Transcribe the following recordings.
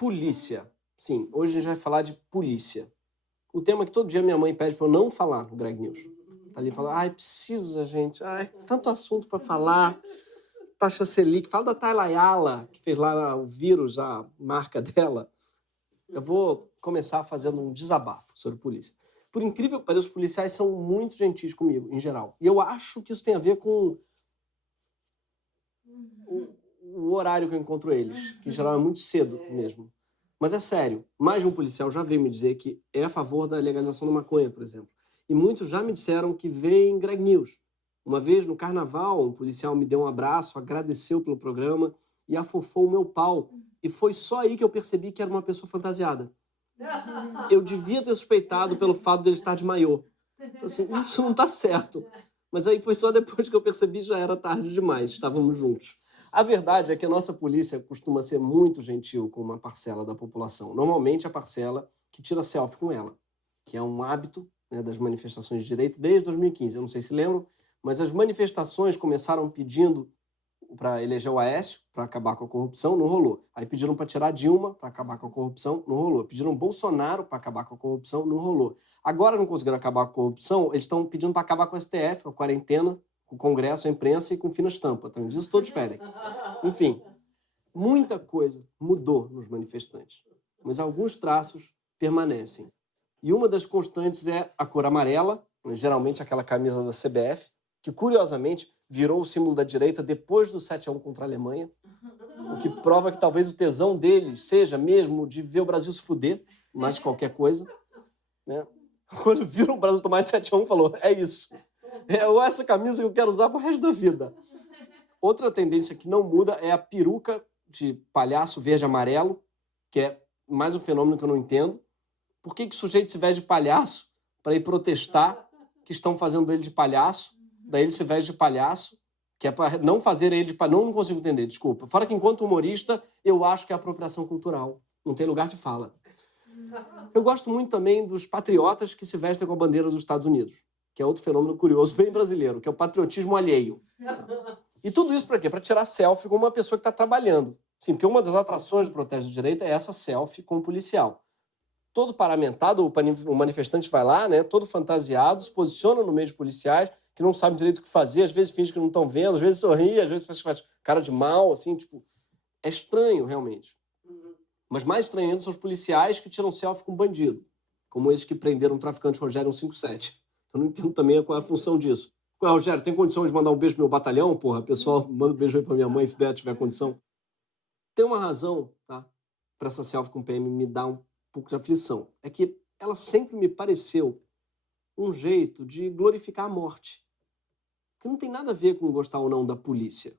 Polícia. Sim, hoje a gente vai falar de polícia. O tema que todo dia minha mãe pede para eu não falar no Greg News. Tá ali falando, ai, precisa, gente. Ai, tanto assunto para falar. Taxa Selic. Fala da Tayla Ayala, que fez lá o vírus, a marca dela. Eu vou começar fazendo um desabafo sobre polícia. Por incrível que pareça, os policiais são muito gentis comigo, em geral. E eu acho que isso tem a ver com o horário que eu encontro eles, que em geral é muito cedo mesmo. Mas é sério, mais de um policial já veio me dizer que é a favor da legalização da maconha, por exemplo. E muitos já me disseram que veem Greg News. Uma vez, no carnaval, um policial me deu um abraço, agradeceu pelo programa e afofou o meu pau. E foi só aí que eu percebi que era uma pessoa fantasiada. Eu devia ter suspeitado pelo fato de ele estar de maiô. Assim, isso não tá certo. Mas aí foi só depois que eu percebi, já era tarde demais, estávamos juntos. A verdade é que a nossa polícia costuma ser muito gentil com uma parcela da população. Normalmente a parcela que tira selfie com ela, que é um hábito, né, das manifestações de direita desde 2015. Eu não sei se lembram, mas as manifestações começaram pedindo para eleger o Aécio, para acabar com a corrupção, não rolou. Aí pediram para tirar Dilma, para acabar com a corrupção, não rolou. Pediram Bolsonaro para acabar com a corrupção, não rolou. Agora não conseguiram acabar com a corrupção, eles estão pedindo para acabar com o STF, com a quarentena, com o Congresso, a imprensa e com fina estampa. Então, isso todos pedem. Enfim, muita coisa mudou nos manifestantes, mas alguns traços permanecem. E uma das constantes é a cor amarela, geralmente aquela camisa da CBF, que curiosamente virou o símbolo da direita depois do 7-1 contra a Alemanha, o que prova que talvez o tesão deles seja mesmo de ver o Brasil se fuder, mais que qualquer coisa. Né? Quando viram o Brasil tomar de 7-1, falou, é isso. É essa camisa que eu quero usar pro resto da vida. Outra tendência que não muda é a peruca de palhaço verde e amarelo, que é mais um fenômeno que eu não entendo. Por que o sujeito se veste de palhaço para ir protestar que estão fazendo ele de palhaço? Daí ele se veste de palhaço, que é para não fazer ele de palhaço. Não consigo entender, desculpa. Fora que, enquanto humorista, eu acho que é apropriação cultural. Não tem lugar de fala. Eu gosto muito também dos patriotas que se vestem com a bandeira dos Estados Unidos, que é outro fenômeno curioso, bem brasileiro, que é o patriotismo alheio. E tudo isso para quê? Para tirar selfie com uma pessoa que está trabalhando. Sim, porque uma das atrações do protesto de direita é essa selfie com o policial. Todo paramentado, o manifestante vai lá, né, todo fantasiado, se posiciona no meio de policiais, que não sabem direito o que fazer, às vezes finge que não estão vendo, às vezes sorri, às vezes faz cara de mal, assim, tipo... É estranho, realmente. Mas mais estranho ainda são os policiais que tiram selfie com bandido, como esses que prenderam o traficante Rogério 157. Eu não entendo também qual é a função disso. Ué, Rogério, tem condição de mandar um beijo pro meu batalhão? Porra, pessoal, manda um beijo aí pra minha mãe, se der, tiver condição. Tem uma razão, tá? Pra essa selfie com PM me dar um pouco de aflição. É que ela sempre me pareceu um jeito de glorificar a morte. Que não tem nada a ver com gostar ou não da polícia.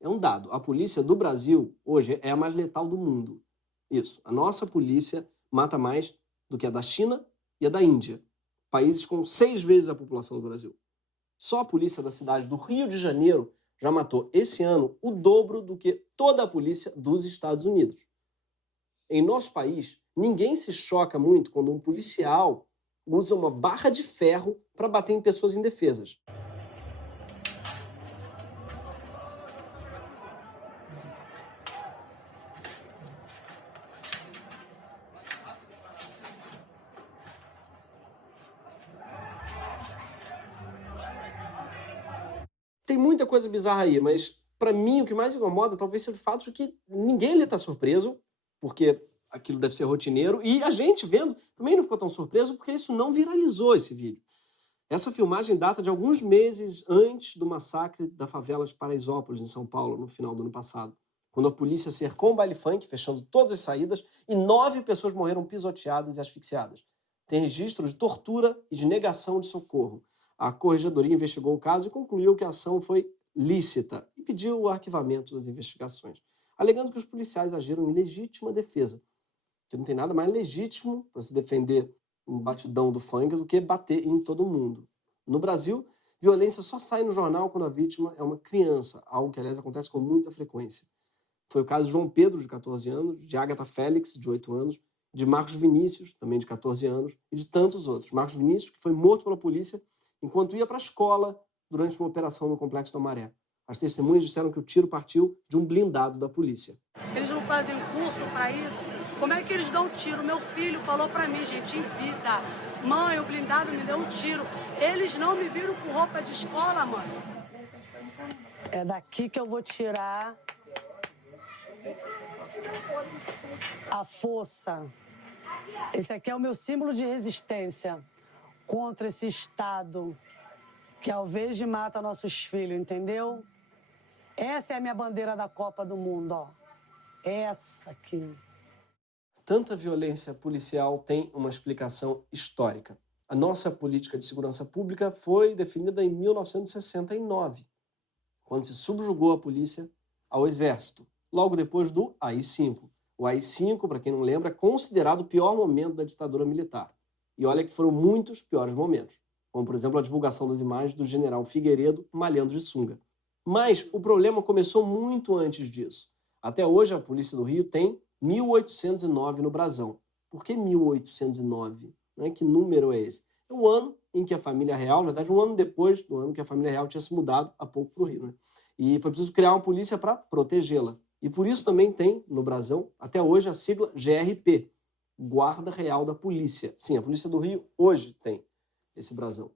É um dado. A polícia do Brasil, hoje, é a mais letal do mundo. Isso. A nossa polícia mata mais do que a da China e a da Índia. Países com 6 vezes a população do Brasil. Só a polícia da cidade do Rio de Janeiro já matou, esse ano, o dobro do que toda a polícia dos Estados Unidos. Em nosso país, ninguém se choca muito quando um policial usa uma barra de ferro para bater em pessoas indefesas. Tem muita coisa bizarra aí, mas para mim o que mais incomoda talvez seja o fato de que ninguém ali tá surpreso, porque aquilo deve ser rotineiro, e a gente vendo também não ficou tão surpreso porque isso não viralizou, esse vídeo. Essa filmagem data de alguns meses antes do massacre da favela de Paraisópolis, em São Paulo, no final do ano passado, quando a polícia cercou um baile funk, fechando todas as saídas, e 9 pessoas morreram pisoteadas e asfixiadas. Tem registro de tortura e de negação de socorro. A Corregedoria investigou o caso e concluiu que a ação foi lícita e pediu o arquivamento das investigações, alegando que os policiais agiram em legítima defesa, que não tem nada mais legítimo para se defender um batidão do funk do que bater em todo mundo. No Brasil, violência só sai no jornal quando a vítima é uma criança, algo que, aliás, acontece com muita frequência. Foi o caso de João Pedro, de 14 anos, de Agatha Félix, de 8 anos, de Marcos Vinícius, também de 14 anos, e de tantos outros. Marcos Vinícius, que foi morto pela polícia enquanto ia para a escola durante uma operação no Complexo da Maré. As testemunhas disseram que o tiro partiu de um blindado da polícia. Eles não fazem curso para isso? Como é que eles dão tiro? Meu filho falou pra mim, gente, em vida. Mãe, o blindado me deu um tiro. Eles não me viram com roupa de escola, mãe. É daqui que eu vou tirar a força. Esse aqui é o meu símbolo de resistência contra esse Estado que, ao invés de mata nossos filhos, entendeu? Essa é a minha bandeira da Copa do Mundo, ó. Essa aqui. Tanta violência policial tem uma explicação histórica. A nossa política de segurança pública foi definida em 1969, quando se subjugou a polícia ao exército, logo depois do AI-5. O AI-5, para quem não lembra, é considerado o pior momento da ditadura militar. E olha que foram muitos piores momentos, como, por exemplo, a divulgação das imagens do general Figueiredo malhando de sunga. Mas o problema começou muito antes disso. Até hoje, a Polícia do Rio tem 1809 no brasão. Por que 1809? Não é? Que número é esse? É o ano em que a família real, na verdade, um ano depois do ano que a família real tinha se mudado há pouco para o Rio. Né? E foi preciso criar uma polícia para protegê-la. E por isso também tem no brasão, até hoje, a sigla GRP, Guarda Real da Polícia. Sim, a Polícia do Rio hoje tem esse brasão,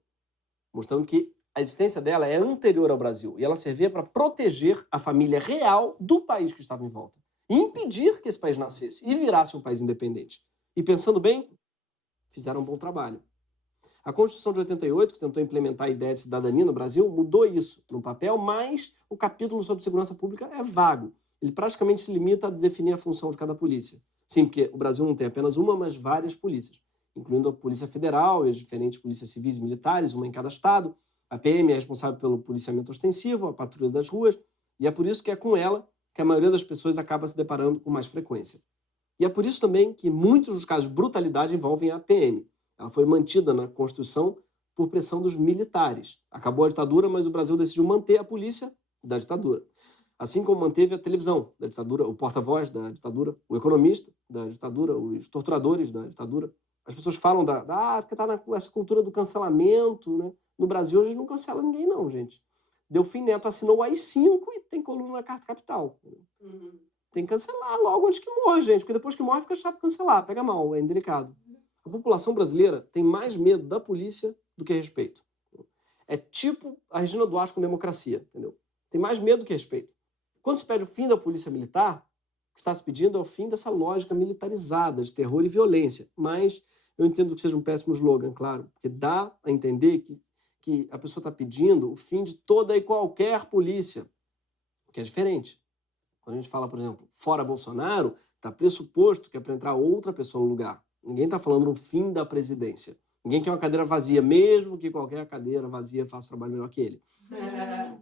mostrando que a existência dela é anterior ao Brasil e ela servia para proteger a família real do país que estava em volta e impedir que esse país nascesse e virasse um país independente. E pensando bem, fizeram um bom trabalho. A Constituição de 88, que tentou implementar a ideia de cidadania no Brasil, mudou isso no papel, mas o capítulo sobre segurança pública é vago. Ele praticamente se limita a definir a função de cada polícia. Sim, porque o Brasil não tem apenas uma, mas várias polícias, incluindo a Polícia Federal e as diferentes polícias civis e militares, uma em cada estado. A PM é responsável pelo policiamento ostensivo, a patrulha das ruas, e é por isso que é com ela que a maioria das pessoas acaba se deparando com mais frequência. E é por isso também que muitos dos casos de brutalidade envolvem a PM. Ela foi mantida na Constituição por pressão dos militares. Acabou a ditadura, mas o Brasil decidiu manter a polícia da ditadura. Assim como manteve a televisão da ditadura, o porta-voz da ditadura, o economista da ditadura, os torturadores da ditadura. As pessoas falam porque está nessa cultura do cancelamento, né? No Brasil, a gente não cancela ninguém, não, gente. Delfim Neto assinou o AI-5 e tem coluna na Carta Capital. Uhum. Tem que cancelar logo antes que morra, gente, porque depois que morre fica chato cancelar, pega mal, é indelicado. A população brasileira tem mais medo da polícia do que respeito. É tipo a Regina Duarte com democracia, entendeu? Tem mais medo do que respeito. Quando se pede o fim da polícia militar, o que está se pedindo é o fim dessa lógica militarizada de terror e violência. Mas eu entendo que seja um péssimo slogan, claro, porque dá a entender que a pessoa está pedindo o fim de toda e qualquer polícia, o que é diferente. Quando a gente fala, por exemplo, fora Bolsonaro, está pressuposto que é para entrar outra pessoa no lugar. Ninguém está falando no fim da presidência. Ninguém quer uma cadeira vazia, mesmo que qualquer cadeira vazia faça o trabalho melhor que ele.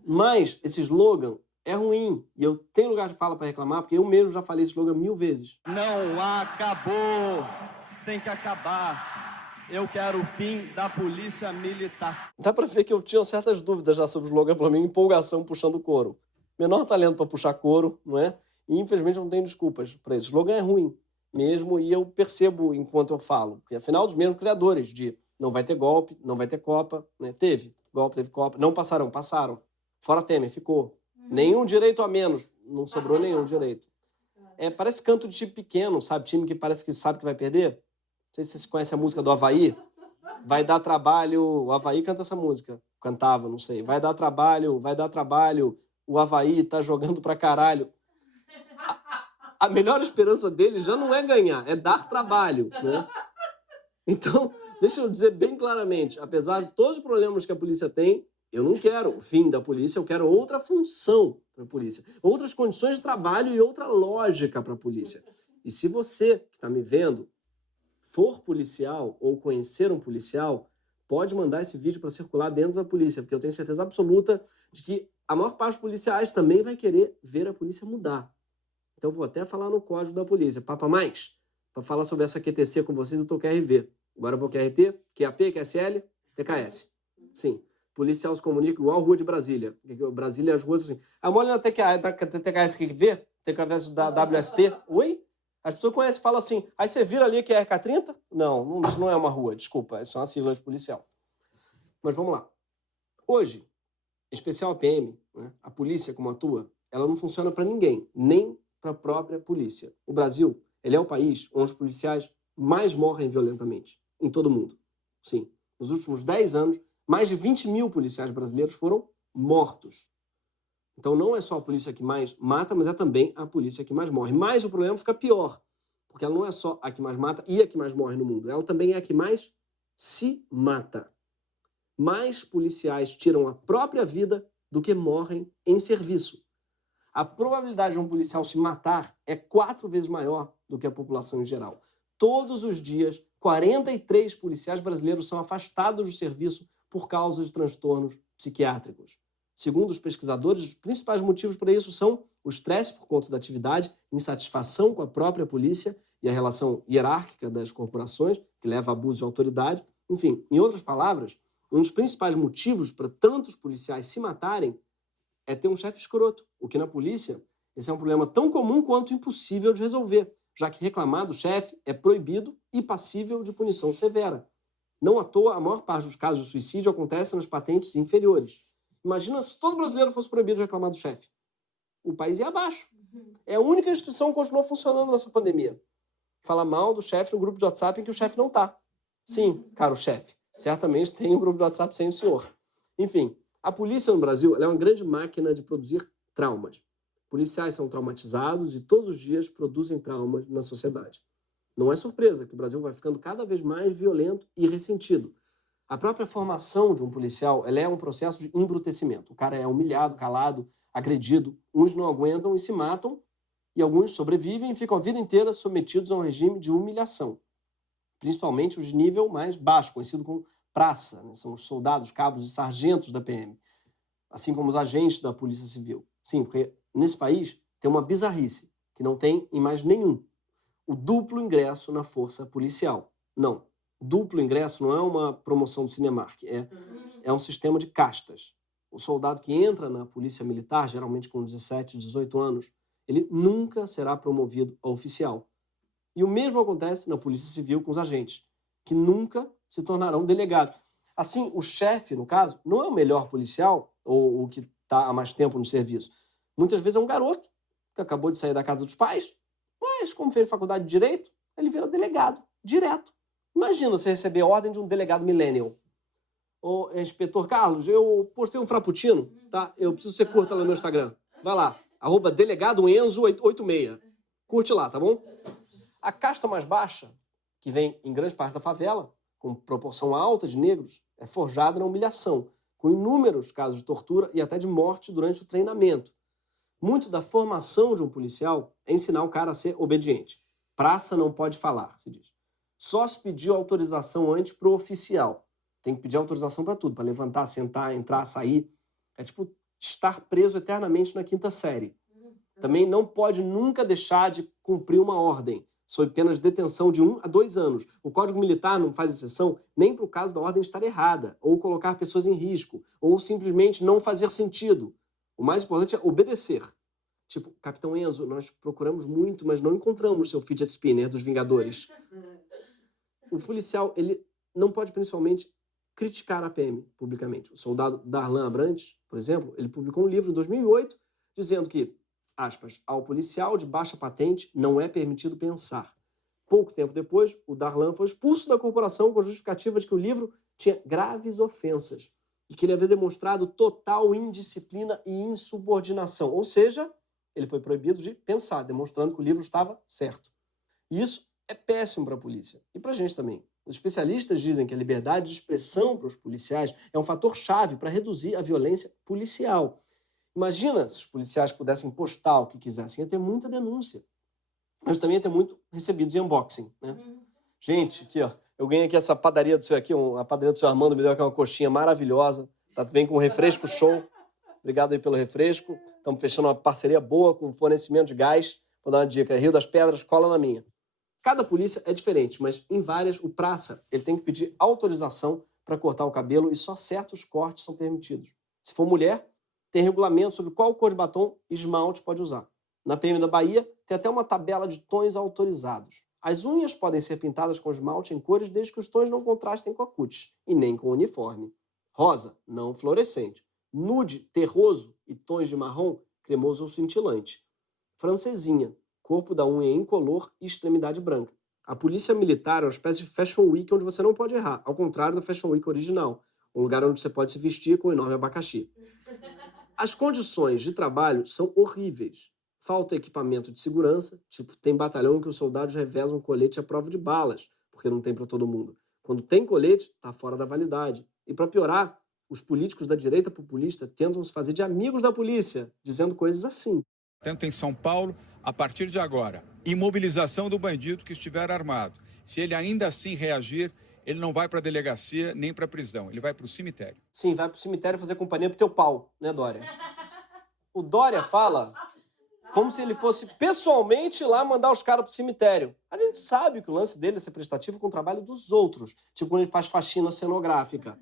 Mas esse slogan é ruim. E eu tenho lugar de fala para reclamar, porque eu mesmo já falei esse slogan 1000 vezes. Não acabou. Tem que acabar. Eu quero o fim da polícia militar. Dá para ver que eu tinha certas dúvidas já sobre o slogan, pela minha empolgação puxando o couro. Menor talento para puxar couro, não é? E infelizmente não tenho desculpas para isso. O slogan é ruim mesmo e eu percebo enquanto eu falo. Porque afinal, dos mesmos criadores de não vai ter golpe, não vai ter Copa, né? Teve golpe, teve Copa. Não passaram. Fora Temer, ficou. Nenhum direito a menos. Não sobrou nenhum direito. Parece canto de time pequeno, sabe? Time que parece que sabe que vai perder. Não sei se vocês conhecem a música do Avaí. Vai dar trabalho. O Avaí canta essa música. Cantava, não sei. Vai dar trabalho. O Avaí tá jogando pra caralho. A melhor esperança dele já não é ganhar, é dar trabalho, né? Então, deixa eu dizer bem claramente, apesar de todos os problemas que a polícia tem, eu não quero o fim da polícia, eu quero outra função para a polícia, outras condições de trabalho e outra lógica para a polícia. E se você que está me vendo for policial ou conhecer um policial, pode mandar esse vídeo para circular dentro da polícia, porque eu tenho certeza absoluta de que a maior parte dos policiais também vai querer ver a polícia mudar. Então, vou até falar no código da polícia. Papa mais, para falar sobre essa QTC com vocês, eu tô QRV. Agora eu vou QRT, QAP, QSL, TKS. Sim. Policial se comunica igual a rua de Brasília. Brasília, as ruas assim. A mole na TKS que vê? TKS da WST. Oi? As pessoas conhecem, falam assim. Aí você vira ali que é RK30? Não, isso não é uma rua, desculpa. Isso é uma sigla de policial. Mas vamos lá. Hoje, em especial a PM, né, a polícia como atua, ela não funciona para ninguém, nem para a própria polícia. O Brasil ele é o país onde os policiais mais morrem violentamente, em todo o mundo. Sim, nos últimos 10 anos, mais de 20 mil policiais brasileiros foram mortos. Então não é só a polícia que mais mata, mas é também a polícia que mais morre. Mas o problema fica pior, porque ela não é só a que mais mata e a que mais morre no mundo, ela também é a que mais se mata. Mais policiais tiram a própria vida do que morrem em serviço. A probabilidade de um policial se matar é 4 vezes maior do que a população em geral. Todos os dias, 43 policiais brasileiros são afastados do serviço por causa de transtornos psiquiátricos. Segundo os pesquisadores, os principais motivos para isso são o estresse por conta da atividade, insatisfação com a própria polícia e a relação hierárquica das corporações, que leva a abuso de autoridade. Enfim, em outras palavras, um dos principais motivos para tantos policiais se matarem é ter um chefe escroto, o que na polícia esse é um problema tão comum quanto impossível de resolver, já que reclamar do chefe é proibido e passível de punição severa. Não à toa, a maior parte dos casos de suicídio acontece nas patentes inferiores. Imagina se todo brasileiro fosse proibido de reclamar do chefe. O país ia abaixo. É a única instituição que continuou funcionando nessa pandemia. Fala mal do chefe no grupo de WhatsApp em que o chefe não está. Sim, caro chefe, certamente tem um grupo de WhatsApp sem o senhor. Enfim, a polícia no Brasil ela é uma grande máquina de produzir traumas. Policiais são traumatizados e todos os dias produzem traumas na sociedade. Não é surpresa que o Brasil vai ficando cada vez mais violento e ressentido. A própria formação de um policial ela é um processo de embrutecimento. O cara é humilhado, calado, agredido. Uns não aguentam e se matam, e alguns sobrevivem e ficam a vida inteira submetidos a um regime de humilhação. Principalmente os de nível mais baixo, conhecido como praça, né? São os soldados, cabos e sargentos da PM, assim como os agentes da Polícia Civil. Sim, porque nesse país tem uma bizarrice que não tem em mais nenhum. O duplo ingresso na força policial. Não. Duplo ingresso não é uma promoção do Cinemark, é um sistema de castas. O soldado que entra na polícia militar, geralmente com 17, 18 anos, ele nunca será promovido a oficial. E o mesmo acontece na polícia civil com os agentes, que nunca se tornarão delegados. Assim, o chefe, no caso, não é o melhor policial, ou o que está há mais tempo no serviço. Muitas vezes é um garoto que acabou de sair da casa dos pais, mas como fez faculdade de Direito, ele vira delegado, direto. Imagina você receber a ordem de um delegado millennial. Ô, inspetor Carlos, eu postei um frappuccino, tá? Eu preciso que você curta lá no meu Instagram. Vai lá, @delegadoenzo86. Curte lá, tá bom? A casta mais baixa, que vem em grande parte da favela, com proporção alta de negros, é forjada na humilhação, com inúmeros casos de tortura e até de morte durante o treinamento. Muito da formação de um policial é ensinar o cara a ser obediente. Praça não pode falar, se diz. Só se pediu autorização antes pro oficial. Tem que pedir autorização para tudo, para levantar, sentar, entrar, sair. É tipo estar preso eternamente na 5ª série. Também não pode nunca deixar de cumprir uma ordem, sob pena de detenção de 1 a 2 anos. O Código Militar não faz exceção nem para o caso da ordem estar errada, ou colocar pessoas em risco, ou simplesmente não fazer sentido. O mais importante é obedecer. Tipo, Capitão Enzo, nós procuramos muito, mas não encontramos seu fidget spinner dos Vingadores. O policial, ele não pode principalmente criticar a PM publicamente. O soldado Darlan Abrantes, por exemplo, ele publicou um livro em 2008 dizendo que, aspas, ao policial de baixa patente não é permitido pensar. Pouco tempo depois, o Darlan foi expulso da corporação com a justificativa de que o livro tinha graves ofensas e que ele havia demonstrado total indisciplina e insubordinação. Ou seja, ele foi proibido de pensar, demonstrando que o livro estava certo. E isso é péssimo para a polícia e para a gente também. Os especialistas dizem que a liberdade de expressão para os policiais é um fator-chave para reduzir a violência policial. Imagina se os policiais pudessem postar o que quisessem, ia ter muita denúncia. Mas também ia ter muito recebidos em unboxing, né? Gente, aqui, ó, eu ganhei aqui essa padaria do seu aqui, a padaria do seu Armando me deu aqui uma coxinha maravilhosa. Tá, vem com um refresco show. Obrigado aí pelo refresco. Estamos fechando uma parceria boa com fornecimento de gás. Vou dar uma dica, Rio das Pedras, cola na minha. Cada polícia é diferente, mas em várias, o praça ele tem que pedir autorização para cortar o cabelo e só certos cortes são permitidos. Se for mulher, tem regulamento sobre qual cor de batom e esmalte pode usar. Na PM da Bahia, tem até uma tabela de tons autorizados. As unhas podem ser pintadas com esmalte em cores desde que os tons não contrastem com a cutis e nem com o uniforme. Rosa, não fluorescente. Nude, terroso e tons de marrom, cremoso ou cintilante. Francesinha, corpo da unha incolor e extremidade branca. A polícia militar é uma espécie de Fashion Week onde você não pode errar, ao contrário da Fashion Week original, um lugar onde você pode se vestir com um enorme abacaxi. As condições de trabalho são horríveis. Falta equipamento de segurança, tipo, tem batalhão em que os soldados revezam um colete à prova de balas, porque não tem para todo mundo. Quando tem colete, tá fora da validade. E para piorar, os políticos da direita populista tentam se fazer de amigos da polícia, dizendo coisas assim. Tanto em São Paulo, a partir de agora, imobilização do bandido que estiver armado. Se ele ainda assim reagir, ele não vai para a delegacia nem para a prisão, ele vai para o cemitério. Sim, vai pro cemitério fazer companhia pro teu pau, né, Dória? O Dória fala como se ele fosse pessoalmente lá mandar os caras pro cemitério. A gente sabe que o lance dele é ser prestativo com o trabalho dos outros, tipo quando ele faz faxina cenográfica.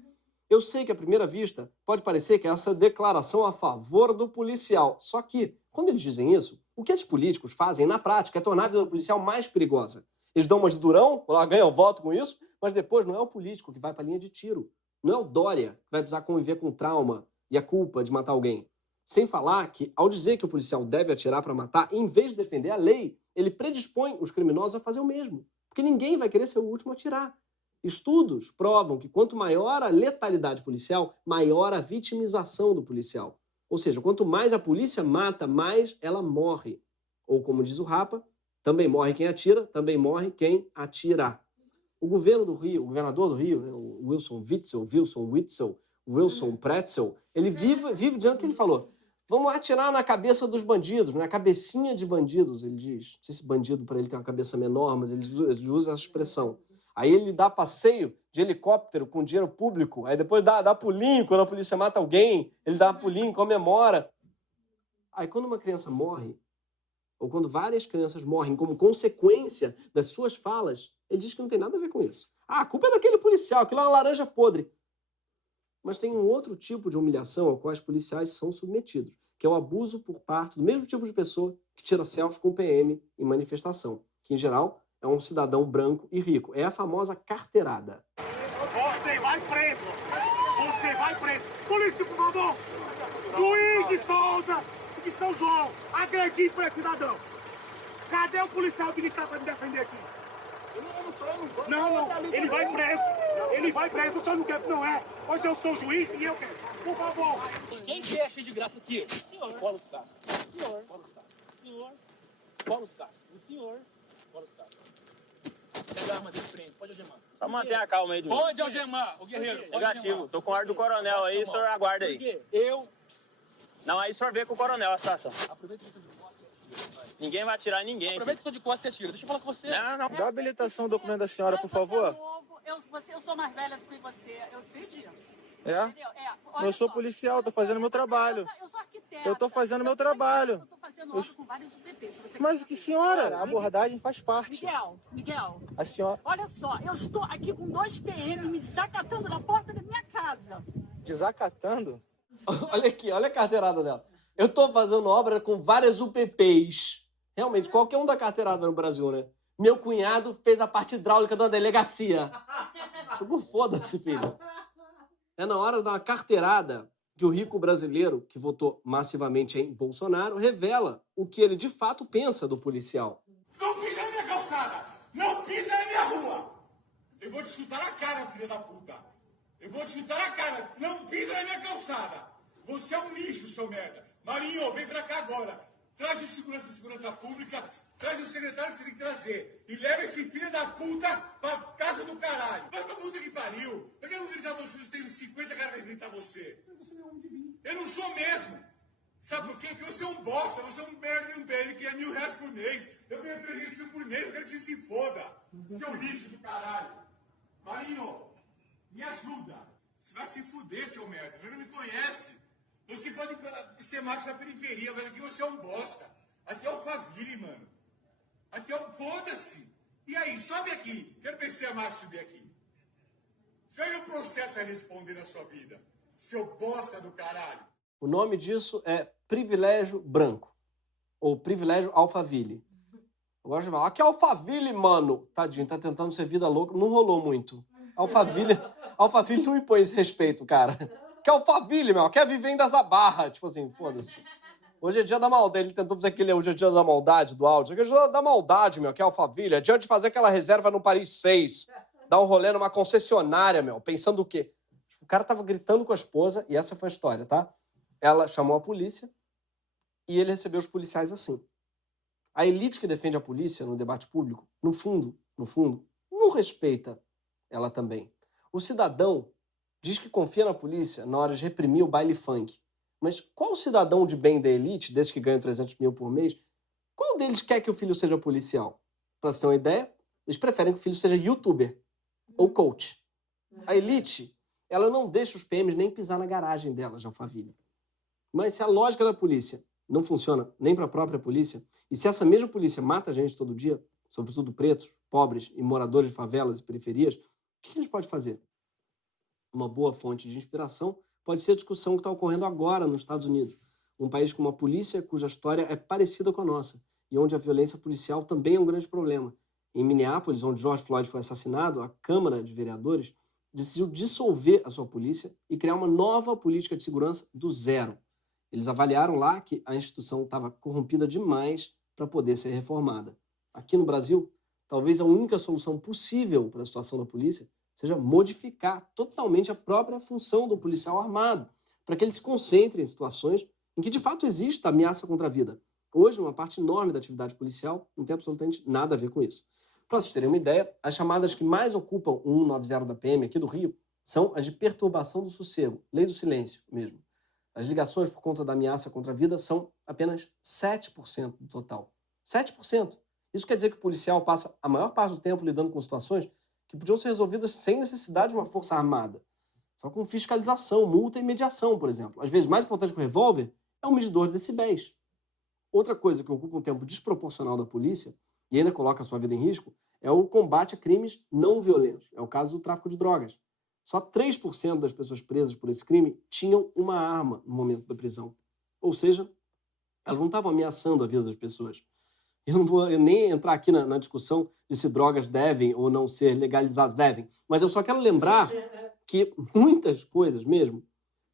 Eu sei que à primeira vista pode parecer que essa é declaração a favor do policial, só que, quando eles dizem isso, o que esses políticos fazem na prática é tornar a vida do policial mais perigosa. Eles dão umas de durão, ganham voto com isso, mas depois não é o político que vai pra linha de tiro. Não é o Dória que vai precisar conviver com o trauma e a culpa de matar alguém. Sem falar que, ao dizer que o policial deve atirar para matar, em vez de defender a lei, ele predispõe os criminosos a fazer o mesmo. Porque ninguém vai querer ser o último a atirar. Estudos provam que quanto maior a letalidade policial, maior a vitimização do policial. Ou seja, quanto mais a polícia mata, mais ela morre. Ou como diz o Rapa, também morre quem atira, também morre quem atira. O governo do Rio, o governador do Rio, né, o Wilson Pretzel, ele vive dizendo o que ele falou. Vamos atirar na cabeça dos bandidos, na cabecinha de bandidos, ele diz. Não sei se bandido para ele tem uma cabeça menor, mas ele usa essa expressão. Aí ele dá passeio de helicóptero com dinheiro público, aí depois dá pulinho quando a polícia mata alguém, ele dá pulinho, comemora. Aí quando uma criança morre, ou quando várias crianças morrem como consequência das suas falas, ele diz que não tem nada a ver com isso. Ah, a culpa é daquele policial, aquilo é uma laranja podre. Mas tem um outro tipo de humilhação ao qual os policiais são submetidos, que é o abuso por parte do mesmo tipo de pessoa que tira selfie com o PM em manifestação, que em geral é um cidadão branco e rico. É a famosa carteirada. Você vai preso! Você vai preso! Polícia comandou! Juiz de Souza de São João, agredido por esse cidadão! Cadê o policial militar para me defender aqui? Não, ele vai preso! Ele vai preso, o senhor não quer que não é? Hoje eu sou juiz e eu quero. Por favor! Quem fecha de graça aqui? Senhor. Cola os Castro. Senhor. Cola os Castro. Senhor. Cola os Castro. O senhor. Cola os Castro. Pega a arma dele de frente. Pode algemar. Só mantenha a calma aí, Dudu. Pode algemar, o guerreiro. Negativo. Tô com o ar do coronel aí, o senhor aguarda aí. Por quê? Eu... Não, aí o senhor vê com o coronel a situação. Aproveita que eu tô de costas e atira. Ninguém vai atirar em ninguém. Aproveita que eu tô de costas e atira. Deixa eu falar com você. Não. Dá a habilitação do documento da senhora, por favor. Eu sou mais velha do que você, eu sei disso. É? Entendeu? Olha Eu sou só, policial, tô fazendo meu trabalho. Eu sou arquiteta. Eu tô fazendo meu trabalho. Eu tô fazendo obra com vários UPPs. Se você Mas quiser que saber. senhora, a abordagem faz parte. Miguel, A senhora olha só, eu estou aqui com 2 PM me desacatando na porta da minha casa. desacatando? Olha aqui, olha a carteirada dela. Eu tô fazendo obra com várias UPPs. Realmente, qualquer um da carteirada no Brasil, né? Meu cunhado fez a parte hidráulica da delegacia. Tipo, foda-se, filho. É na hora de dar uma carteirada que o rico brasileiro, que votou massivamente em Bolsonaro, revela o que ele de fato pensa do policial. Não pisa na minha calçada! Não pisa na minha rua! Eu vou te chutar na cara, filha da puta! Eu vou te chutar na cara! Não pisa na minha calçada! Você é um lixo, seu merda! Marinho, vem pra cá agora! Traz o segurança pública, traz o secretário que você tem que trazer. E leva esse filho da puta pra casa do caralho. Vai pra puta que pariu. Por que eu vou gritar você? Eu tenho 50 caras pra gritar você. Eu não sou mesmo. Sabe por quê? Porque você é um bosta, você é um merda de um BM que é R$1.000 por mês. Eu ganho 300 mil por mês, eu quero que você se foda. Seu lixo do caralho. Marinho, me ajuda. Você vai se fuder, seu merda. Você não me conhece. Você pode ser macho na periferia, mas aqui você é um bosta. Aqui é o Alphaville, mano. Aqui é o foda-se. E aí, sobe aqui. Quero ver se é macho subir aqui. Você vai ver o processo vai responder na sua vida. Seu bosta do caralho. O nome disso é privilégio branco. Ou privilégio Alphaville. Eu gosto de falar, aqui é Alphaville, mano. Tadinho, tá tentando ser vida louca. Não rolou muito. Alphaville não impõe esse respeito, cara. Que Alphaville, meu. Quer viver em das Barra. Tipo assim, foda-se. Hoje é dia da maldade. Ele tentou fazer aquele hoje é dia da maldade do áudio. Hoje é dia da maldade, meu, que é Alphaville. É dia de fazer aquela reserva no Paris 6. Dar um rolê numa concessionária, meu. Pensando o quê? O cara tava gritando com a esposa, e essa foi a história, tá? Ela chamou a polícia e ele recebeu os policiais assim. A elite que defende a polícia no debate público, no fundo, não respeita ela também. O cidadão diz que confia na polícia na hora de reprimir o baile funk. Mas qual cidadão de bem da elite, desses que ganham 300 mil por mês, qual deles quer que o filho seja policial? Para você ter uma ideia, eles preferem que o filho seja youtuber ou coach. A elite, ela não deixa os PMs nem pisar na garagem dela, de Alphaville. Mas se a lógica da polícia não funciona nem para a própria polícia, e se essa mesma polícia mata gente todo dia, sobretudo pretos, pobres e moradores de favelas e periferias, o que a gente pode fazer? Uma boa fonte de inspiração pode ser a discussão que está ocorrendo agora nos Estados Unidos, um país com uma polícia cuja história é parecida com a nossa, e onde a violência policial também é um grande problema. Em Minneapolis, onde George Floyd foi assassinado, a Câmara de Vereadores decidiu dissolver a sua polícia e criar uma nova política de segurança do zero. Eles avaliaram lá que a instituição estava corrompida demais para poder ser reformada. Aqui no Brasil, talvez a única solução possível para a situação da polícia seja modificar totalmente a própria função do policial armado, para que ele se concentre em situações em que de fato existe ameaça contra a vida. Hoje, uma parte enorme da atividade policial não tem absolutamente nada a ver com isso. Para vocês terem uma ideia, as chamadas que mais ocupam o 190 da PM aqui do Rio são as de perturbação do sossego, lei do silêncio mesmo. As ligações por conta da ameaça contra a vida são apenas 7% do total. 7%. Isso quer dizer que o policial passa a maior parte do tempo lidando com situações que podiam ser resolvidas sem necessidade de uma força armada. Só com fiscalização, multa e mediação, por exemplo. Às vezes, mais importante que o revólver é um medidor de decibéis. Outra coisa que ocupa um tempo desproporcional da polícia e ainda coloca a sua vida em risco é o combate a crimes não violentos. É o caso do tráfico de drogas. Só 3% das pessoas presas por esse crime tinham uma arma no momento da prisão. Ou seja, elas não estavam ameaçando a vida das pessoas. Eu não vou nem entrar aqui na discussão de se drogas devem ou não ser legalizadas. Devem. Mas eu só quero lembrar que muitas coisas mesmo,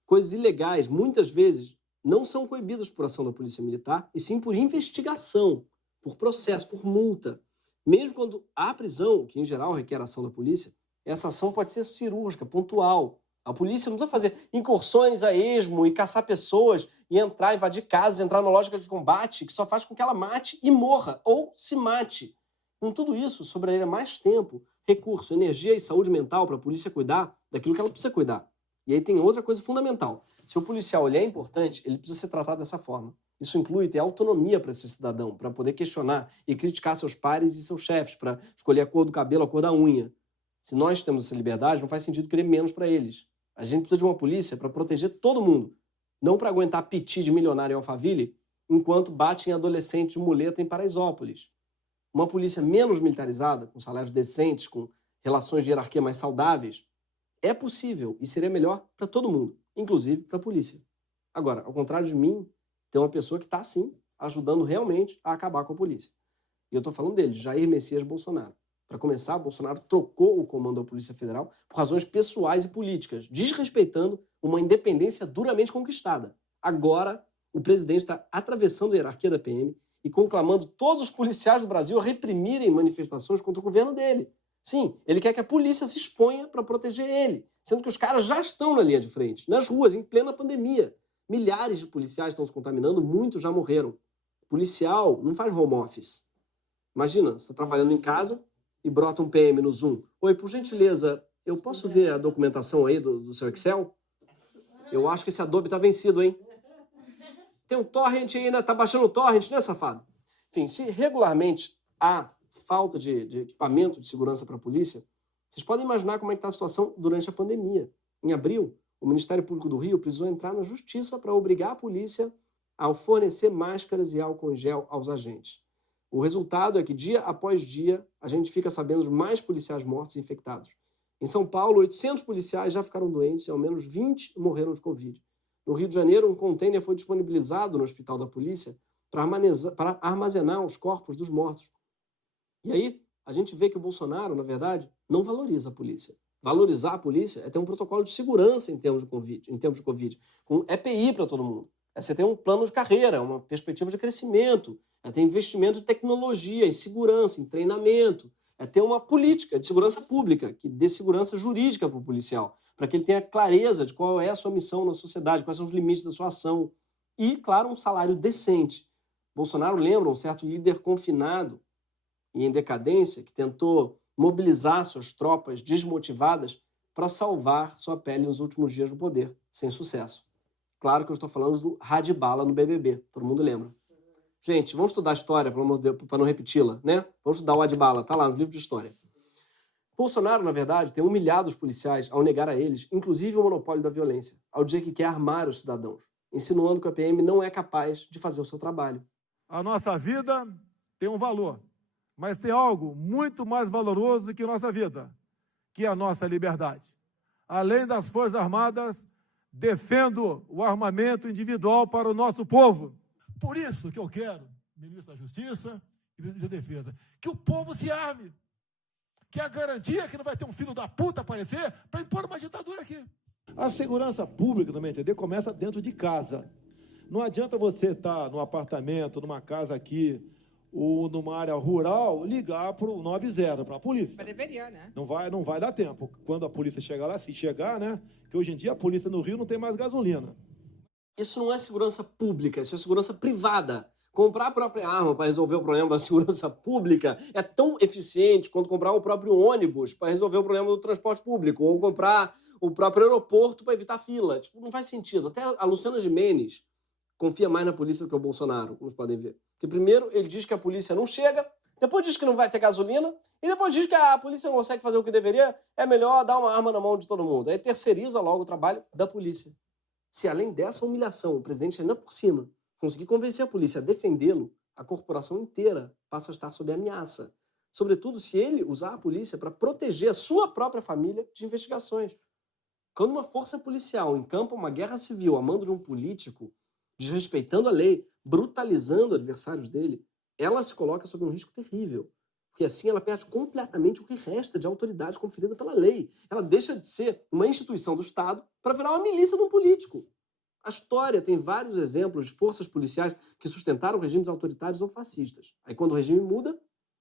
coisas ilegais, muitas vezes, não são coibidas por ação da Polícia Militar, e sim por investigação, por processo, por multa. Mesmo quando há prisão, que em geral requer ação da polícia, essa ação pode ser cirúrgica, pontual. A polícia não precisa fazer incursões a esmo e caçar pessoas e entrar, invadir casas, entrar na lógica de combate que só faz com que ela mate e morra, ou se mate. Com tudo isso, sobraria mais tempo, recurso, energia e saúde mental para a polícia cuidar daquilo que ela precisa cuidar. E aí tem outra coisa fundamental. Se o policial ele é importante, ele precisa ser tratado dessa forma. Isso inclui ter autonomia para esse cidadão, para poder questionar e criticar seus pares e seus chefes, para escolher a cor do cabelo, a cor da unha. Se nós temos essa liberdade, não faz sentido querer menos para eles. A gente precisa de uma polícia para proteger todo mundo, não para aguentar piti de milionário em Alphaville, enquanto bate em adolescente de muleta em Paraisópolis. Uma polícia menos militarizada, com salários decentes, com relações de hierarquia mais saudáveis, é possível e seria melhor para todo mundo, inclusive para a polícia. Agora, ao contrário de mim, tem uma pessoa que está, sim, ajudando realmente a acabar com a polícia. E eu estou falando dele, Jair Messias Bolsonaro. Para começar, Bolsonaro trocou o comando da Polícia Federal por razões pessoais e políticas, desrespeitando uma independência duramente conquistada. Agora, o presidente está atravessando a hierarquia da PM e conclamando todos os policiais do Brasil a reprimirem manifestações contra o governo dele. Sim, ele quer que a polícia se exponha para proteger ele, sendo que os caras já estão na linha de frente, nas ruas, em plena pandemia. Milhares de policiais estão se contaminando, muitos já morreram. O policial não faz home office. Imagina, você está trabalhando em casa e brota um PM no Zoom. Oi, por gentileza, eu posso ver a documentação aí do seu Excel? Eu acho que esse Adobe tá vencido, hein? Tem um torrent aí, né? Tá baixando o torrent, né, safado? Enfim, se regularmente há falta de equipamento de segurança para a polícia, vocês podem imaginar como é que está a situação durante a pandemia. Em abril, o Ministério Público do Rio precisou entrar na justiça para obrigar a polícia a fornecer máscaras e álcool em gel aos agentes. O resultado é que, dia após dia, a gente fica sabendo de mais policiais mortos e infectados. Em São Paulo, 800 policiais já ficaram doentes e ao menos 20 morreram de Covid. No Rio de Janeiro, um container foi disponibilizado no hospital da polícia para armazenar os corpos dos mortos. E aí, a gente vê que o Bolsonaro, na verdade, não valoriza a polícia. Valorizar a polícia é ter um protocolo de segurança em termos de Covid, com EPI para todo mundo. É você ter um plano de carreira, uma perspectiva de crescimento, é ter investimento em tecnologia, em segurança, em treinamento, é ter uma política de segurança pública que dê segurança jurídica para o policial, para que ele tenha clareza de qual é a sua missão na sociedade, quais são os limites da sua ação e, claro, um salário decente. Bolsonaro lembra um certo líder confinado e em decadência que tentou mobilizar suas tropas desmotivadas para salvar sua pele nos últimos dias do poder, sem sucesso. Claro que eu estou falando do Radibala no BBB, todo mundo lembra. Gente, vamos estudar a história, pelo amor de Deus, para não repeti-la, né? Vamos estudar o Radibala, tá lá no livro de história. Bolsonaro, na verdade, tem humilhado os policiais ao negar a eles, inclusive o monopólio da violência, ao dizer que quer armar os cidadãos, insinuando que a PM não é capaz de fazer o seu trabalho. A nossa vida tem um valor, mas tem algo muito mais valoroso do que a nossa vida, que é a nossa liberdade. Além das Forças Armadas, defendo o armamento individual para o nosso povo. Por isso que eu quero, ministro da Justiça e ministro da Defesa, que o povo se arme, que é a garantia que não vai ter um filho da puta aparecer para impor uma ditadura aqui. A segurança pública, no meu entender, começa dentro de casa. Não adianta você estar num apartamento, numa casa aqui, ou numa área rural, ligar para o 90, para a polícia. Mas deveria, né? Não vai dar tempo. Quando a polícia chegar lá, se chegar, né? Que hoje em dia a polícia no Rio não tem mais gasolina. Isso não é segurança pública, isso é segurança privada. Comprar a própria arma para resolver o problema da segurança pública é tão eficiente quanto comprar o próprio ônibus para resolver o problema do transporte público, ou comprar o próprio aeroporto para evitar fila. Tipo, não faz sentido. Até a Luciana Gimenez confia mais na polícia do que o Bolsonaro, como vocês podem ver. Porque primeiro ele diz que a polícia não chega, depois diz que não vai ter gasolina, e depois diz que a polícia não consegue fazer o que deveria, é melhor dar uma arma na mão de todo mundo. Aí terceiriza logo o trabalho da polícia. Se além dessa humilhação, o presidente ainda por cima conseguir convencer a polícia a defendê-lo, a corporação inteira passa a estar sob ameaça. Sobretudo se ele usar a polícia para proteger a sua própria família de investigações. Quando uma força policial encampa uma guerra civil a mando de um político, desrespeitando a lei, brutalizando adversários dele, ela se coloca sob um risco terrível. Porque assim ela perde completamente o que resta de autoridade conferida pela lei. Ela deixa de ser uma instituição do Estado para virar uma milícia de um político. A história tem vários exemplos de forças policiais que sustentaram regimes autoritários ou fascistas. Aí quando o regime muda,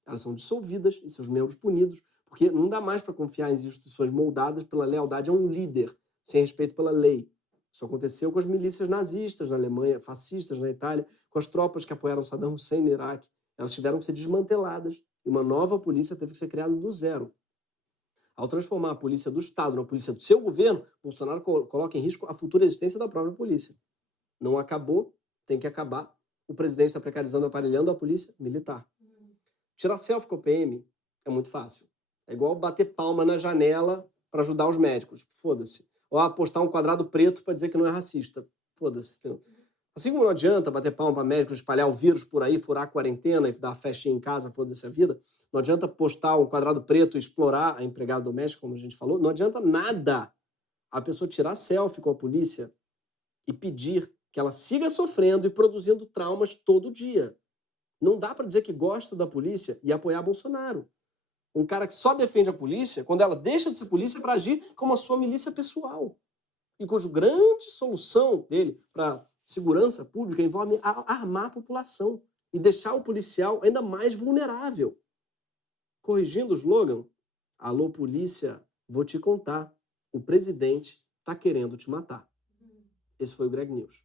elas são dissolvidas e seus membros punidos, porque não dá mais para confiar em instituições moldadas pela lealdade a um líder, sem respeito pela lei. Isso aconteceu com as milícias nazistas na Alemanha, fascistas na Itália, com as tropas que apoiaram Saddam Hussein no Iraque. Elas tiveram que ser desmanteladas e uma nova polícia teve que ser criada do zero. Ao transformar a polícia do Estado na polícia do seu governo, Bolsonaro coloca em risco a futura existência da própria polícia. Não acabou, tem que acabar. O presidente está precarizando, aparelhando a polícia militar. Tirar selfie com a PM é muito fácil. É igual bater palma na janela para ajudar os médicos. Foda-se. Ou apostar um quadrado preto para dizer que não é racista. Foda-se. Assim como não adianta bater palma para médicos, espalhar o vírus por aí, furar a quarentena e dar uma festinha em casa, foda-se a vida. Não adianta postar um quadrado preto e explorar a empregada doméstica, como a gente falou. Não adianta nada a pessoa tirar selfie com a polícia e pedir que ela siga sofrendo e produzindo traumas todo dia. Não dá para dizer que gosta da polícia e apoiar Bolsonaro. Um cara que só defende a polícia quando ela deixa de ser polícia para agir como a sua milícia pessoal. E cuja grande solução dele para segurança pública envolve armar a população e deixar o policial ainda mais vulnerável. Corrigindo o slogan, alô polícia, vou te contar, o presidente tá querendo te matar. Esse foi o Greg News.